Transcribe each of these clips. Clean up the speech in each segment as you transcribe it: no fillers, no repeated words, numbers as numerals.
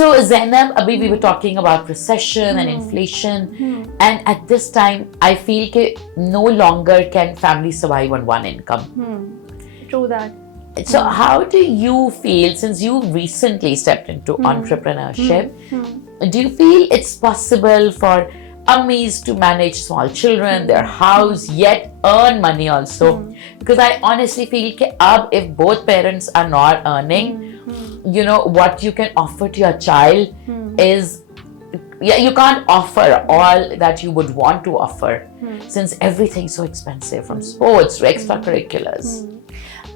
So Zainab, abhi we were talking about recession and inflation, and at this time I feel that no longer can families survive on one income. True that. So how do you feel, since you recently stepped into entrepreneurship, do you feel it's possible for Ammis to manage small children, their house, yet earn money also? Because I honestly feel that if both parents are not earning, you know, what you can offer to your child is, you can't offer all that you would want to offer, since everything's so expensive, from sports to extracurriculars.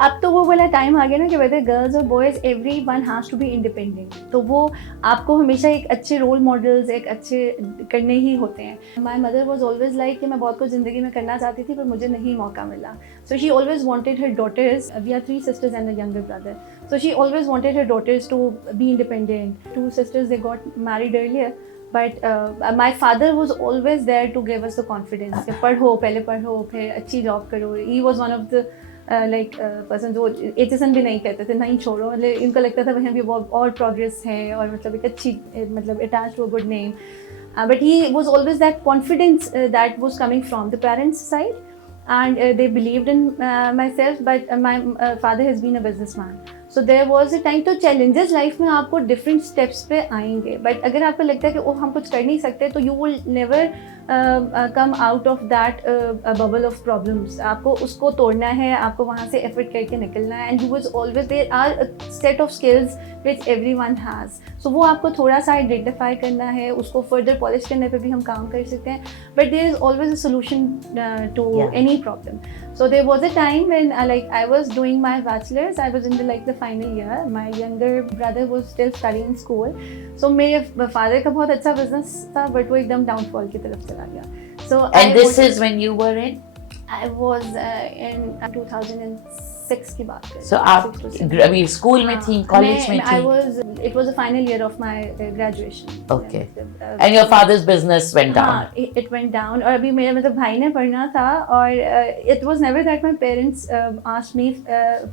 अब तो वो वाला time आ गया ना कि whether girls or boys, everyone has to be independent. तो वो आपको हमेशा एक अच्छे रोल मॉडल्स, एक अच्छे करने ही होते हैं. My mother was always like कि मैं बहुत कुछ ज़िंदगी में करना चाहती थी पर मुझे नहीं मौका मिला. So she always wanted her daughters. We are 3 sisters and a younger brother. So she always wanted her daughters to be independent. 2 sisters, they got married earlier. But my father was always there to give us the confidence कि पढ़ो, पहले पढ़ो, फिर अच्छी job करो. He was one of the person जो HSN भी नहीं कहते थे, नहीं छोड़ो, मतलब इनको लगता था वहाँ भी और प्रोग्रेस है और मतलब एक अच्छी, मतलब attach to a good name. But he was always that confidence that was coming from the parents side, and they believed in myself. But my father has been a businessman, so there was a time. तो challenges life में आपको different steps पे आएंगे, but अगर आपको लगता है कि हम कुछ कर नहीं सकते, तो you will never come out of that bubble of problems. आपको उसको तोड़ना है, आपको वहाँ से एफर्ट करके निकलना है. And you was always, there are set of skills which everyone has. So वो आपको थोड़ा सा आइडेंटिफाई करना है, उसको फर्दर पॉलिश करने पे भी हम काम कर सकते हैं. But there is always a solution to any problem. So there was a time when I was doing my bachelor's. I was in the final year. My younger brother was still studying in school. So मेरे father का बहुत अच्छा business था, but वो एकदम downfall की तरफ चला गया. So and this is when you were in? I was in 2006 की बात कर. So आप अभी स्कूल में थी, कॉलेज में थी? It was the final year of my graduation. Okay. And your father's business went down? हाँ, it went down. और अभी मेरे मतलब भाई ने पढ़ना था, और it was never that my parents asked me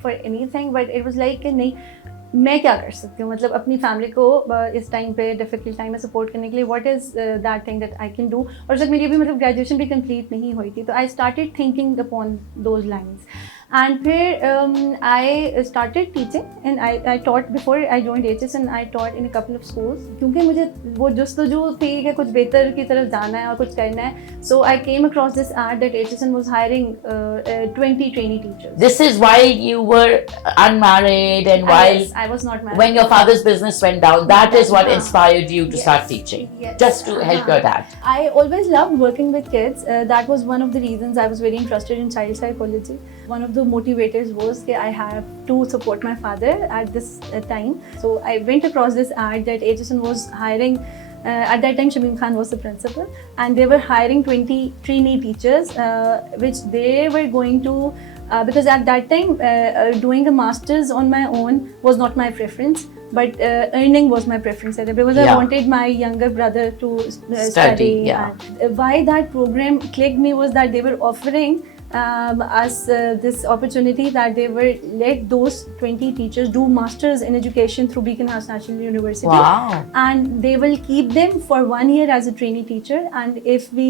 for anything, but it was like कि नहीं, मैं क्या कर सकती हूँ, मतलब अपनी फैमिली को इस टाइम पे डिफिकल्ट टाइम में सपोर्ट करने के लिए. What is that thing that I can do. और जब मेरी अभी मतलब ग्रेजुएशन भी कंप्लीट नहीं हुई थी, तो I started thinking upon those lines. And फिर I started teaching, and I taught before I joined HSN. I taught in a couple of schools क्योंकि मुझे वो जस्तजू थी कि कुछ बेहतर की तरफ जाना है और कुछ करना है. So I came across this ad that HSN was hiring 20 trainee teachers. This is while you were unmarried and while yes, I was not married. When your father's business went down, that is what inspired you to start teaching. Yes. Just to help your dad. I always loved working with kids. That was one of the reasons I was very interested in child psychology. One of the motivators was that I have to support my father at this time. So I went across this ad that HSN was hiring. At that time, Shamim Khan was the principal, and they were hiring 20 trainee teachers, which they were going to. Because at that time, doing a master's on my own was not my preference, but earning was my preference. Because I wanted my younger brother to study. And why that program clicked me was that they were offering us this opportunity that they were let those 20 teachers do masters in education through Beacon House National University. Wow. And they will keep them for 1 year as a trainee teacher, and if we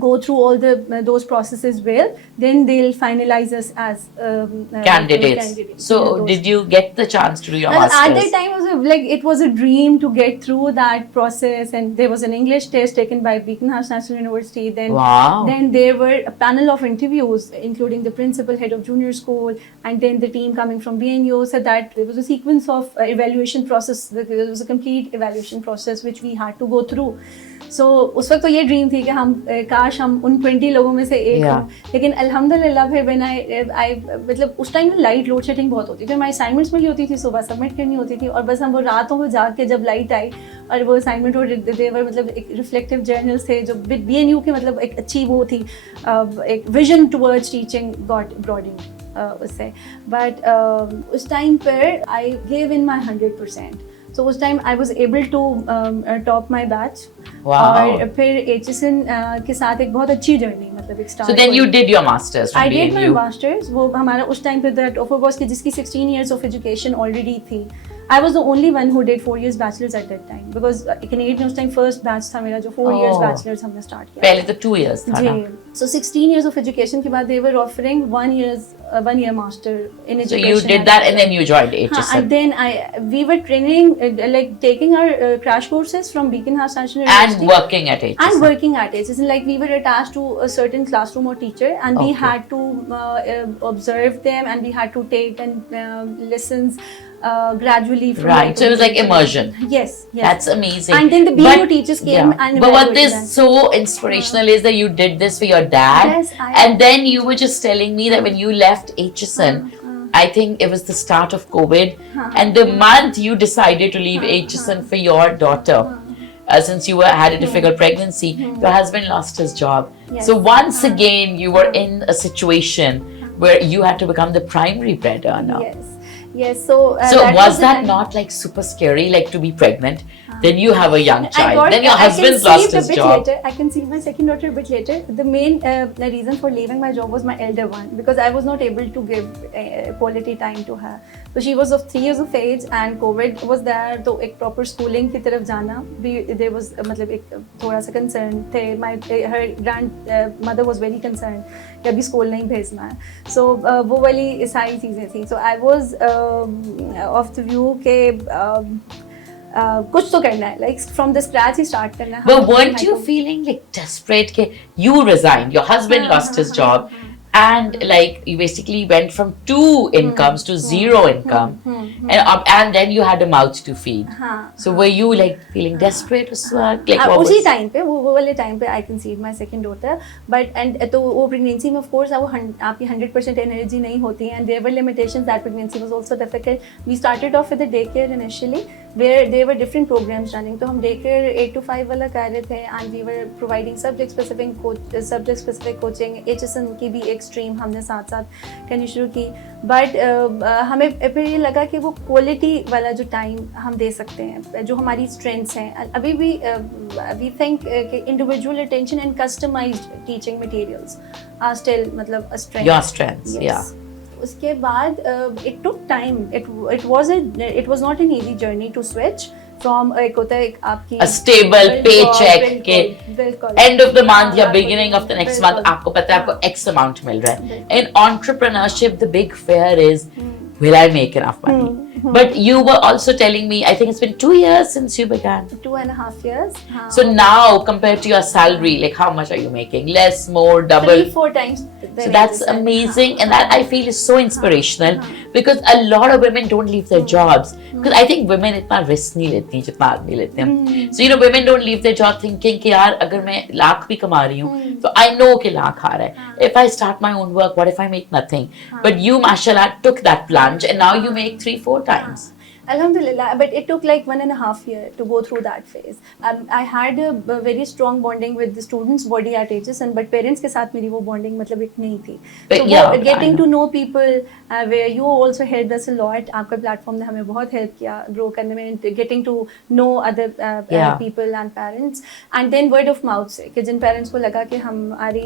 go through all those processes well, then they'll finalize us as candidates. So did you get the chance to do your masters? At that time, it was a dream to get through that process, and there was an English test taken by Beacon House National University. Then there were a panel of interviews, including the principal, head of junior school, and then the team coming from BNU. So that there was a sequence of evaluation process. There was a complete evaluation process which we had to go through. So उस वक्त तो ये dream थी कि हम काश हम उन 20 लोगों में से एक हों. लेकिन अल्हम्दुलिल्लाह फिर when I मतलब उस टाइम लाइट लोड शेडिंग बहुत होती थी. हमारी असाइनमेंट्स मिली होती थी, सुबह सबमिट करनी होती थी, और बस हम वो रातों को जाग के जब लाइट आई और वो असाइनमेंट हो देवर, मतलब एक रिफ्लेक्टिव जर्नल्स थे जो BNU के मतलब एक अच्छी वो थी, एक विजन टुवर्ड्स टीचिंग गॉट ब्रॉडिंग उससे. बट उस टाइम पर I give in my 100%. So उस time I was able to top my batch. Wow. और फिर HSN के साथ एक बहुत अच्छी जर्नी, मतलब एक start. So then you did your masters from BNU. I did my masters. वो हमारा उस टाइम पे that offer was कि जिसकी 16 years of education already थी, I was the only one who did 4 years bachelor's at that time because Canadian उस time first batch था मेरा जो 4 years bachelor's हमने start किया. पहले तो 2 years था ना. So 16 years of education के बाद they were offering 1 year master in education. So you did that and then you joined HSN. And then we were training like taking our crash courses from Beacon House National University. And working at HSN. And working at HSN. Like we were attached to a certain classroom or teacher and we had to observe them and we had to take and lessons gradually from right, so it was like immersion. Yes. That's amazing. And then the BO teachers came and but what is so inspirational is that you did this for your dad. Yes, and then you were just telling me that when you left HSN, I think it was the start of COVID, and the month you decided to leave HSN for your daughter, since you had a difficult pregnancy, your husband lost his job. So once again you were in a situation where you had to become the primary bread earner. Yes, so was that not like super scary, like to be pregnant, then you have a young child, then your husband's lost his job. I conceived my second daughter a bit later. The main reason for leaving my job was my elder one because I was not able to give quality time to her. So she was of 3 years of age and COVID was there, तो एक proper schooling की तरफ जाना भी there was मतलब एक थोड़ा सा concern थे. Her grandmother was very concerned कि अभी school नहीं भेजना है. So वो वाली सारी चीजें थी. So I was of the view के कुछ तो करना है, like from the scratch he start करना है. But weren't you feeling like desperate कि you resigned, your husband lost his job, and like you basically went from 2 incomes to 0 income, and then you had a mouth to feed. So were you like feeling desperate as well? Like उसी time पे वो वाले time पे I conceived my second daughter, but and तो वो pregnancy में of course वो आपकी 100% energy नहीं होती है, and there were limitations. That pregnancy was also difficult. We started off with the daycare initially, where there were different programs running. तो हम daycare 8 to 5 वाला कर रहे थे, and we were providing subject specific coaching. HSN की भी एक stream हमने साथ करनी शुरू की, but हमें फिर ये लगा कि वो quality वाला जो time हम दे सकते हैं, जो हमारी strengths हैं. अभी भी we think कि individual attention and customized teaching materials are still मतलब a strength. Your strengths, yes. उसके बाद it took time. It was not an easy journey to switch from एक होता है आपकी a stable paycheck के end of the month या beginning of the next month आपको पता है आपको X amount मिल रहा है. In entrepreneurship, the big fear is, will I make enough money? But you were also telling me, I think it's been 2 years since you began. 2.5 years. So now, compared to your salary, like how much are you making? Less, more, double? 3-4 times. So that's amazing, and that I feel is so inspirational because a lot of women don't leave their jobs. Because I think women इतना risk नहीं लेती जितना आदमी लेते हैं. So women don't leave their job thinking कि यार अगर मैं लाख भी कमा रही हूँ, तो I know कि लाख आ रहा है. If I start my own work, what if I make nothing? But you, mashallah, took that plunge, and now you make 3-4 times. Alhamdulillah, but it took like 1.5 years to go through that phase. I had a very strong bonding with the students body at HSN, but parents के साथ मेरी वो bonding मतलब एक नहीं थी. So getting to know people, where you also helped us a lot. आपका platform ने हमें बहुत help किया grow करने में, getting to know other people and parents, and then word of mouth से कि जिन parents को लगा कि हमारी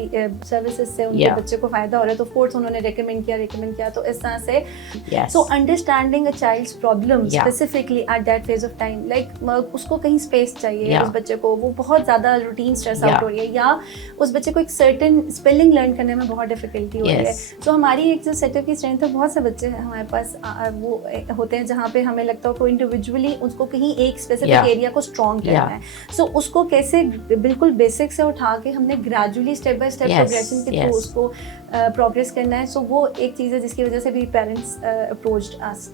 services से उनके बच्चे को फायदा हो रहा है, तो of course उन्होंने recommend किया, तो इस तरह से. So understanding a child's problems. Specifically at that phase of time, like उसको कहीं space चाहिए, उस बच्चे को वो बहुत ज़्यादा routine stress out हो रही है, या उस बच्चे को एक certain spelling learn करने में बहुत difficulty हो रही है. So हमारी एक जो setup की strength है, बहुत से बच्चे हमारे पास वो होते हैं जहाँ पे हमें लगता है कोई individually उसको कहीं एक specific area को strong करना है. So उसको कैसे बिल्कुल basic से उठा के हमने gradually step by step progression के through उसको progress करना है. So वो एक चीज़ है जिसकी वजह से भी parents approached us.